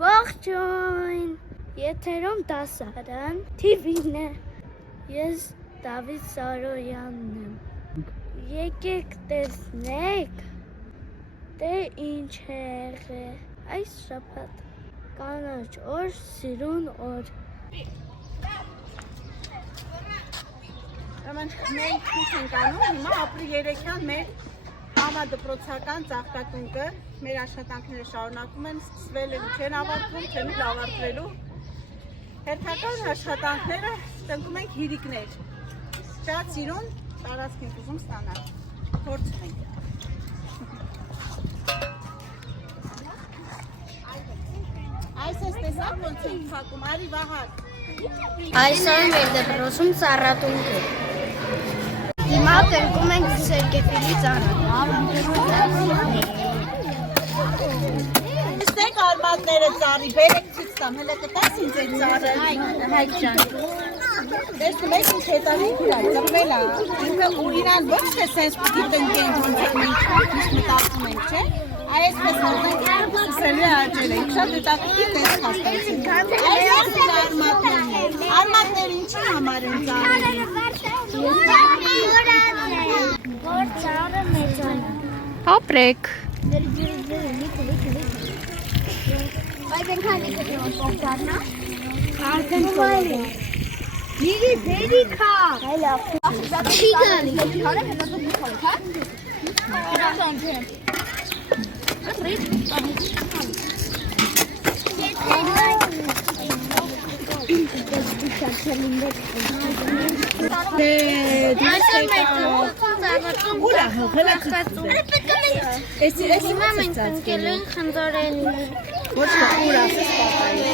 Ողջույն, եթերում դասարան TV-ն է, ես Դավիթ Սարոյանն եմ, եկեք տեսնեք, դե ինչ է եղել, այս շաբաթ կանաչ օր, սիրուն օր։ Մենք քիչ ենք անում, հիմա ապրիլ 3-յան մեր համադպրոցական ծաղկատունկը մեր աշխատանքները շարունակում են, սկսվել են, չեն ավարտվում, չեն ավարտվելու։ Հերթական աշխատանքները տնկում ենք հիրիկներ։ Շատ սիրուն տարածք ենք ուզում ստանալ։ Փորձում ենք։ Այս էս տեսակ ոնց ենք փակում, արի Վահագ։ Այսօր մեր դպրոցում ծառատունք է։ Հիմա տնկում ենք Սերկեֆիլի ծառը։ Նստեք արմատները ծառի, բերեք ցույց տամ, հələ կտաս ինձ այդ ծառը։ Հայկ ջան։ Տեսնում եք ինչ հետարին իրա, ծռվել է։ Ինքը ու իրան ոչ թե սենց պիտի տնկենք, ոնց մենք մտածում ենք, չէ՞։ Այսպես նորանք սկսելու է աճել ենք, շատ հետաքրքիր տես հասկացին։ Այս արմատները ինչի համար են ծառերը։ Որ ծառը մեծանա։ Ապրեք։ Բայց ենքան եկետեոն պողտարնա։ Արդեն կողել է։ Լիրի բերի կա։ Հայլավ։ Չի գալի։ Հիմա մենք տնկել ենք խնձորենի։ Ոչ թե ուր ասես պապայի։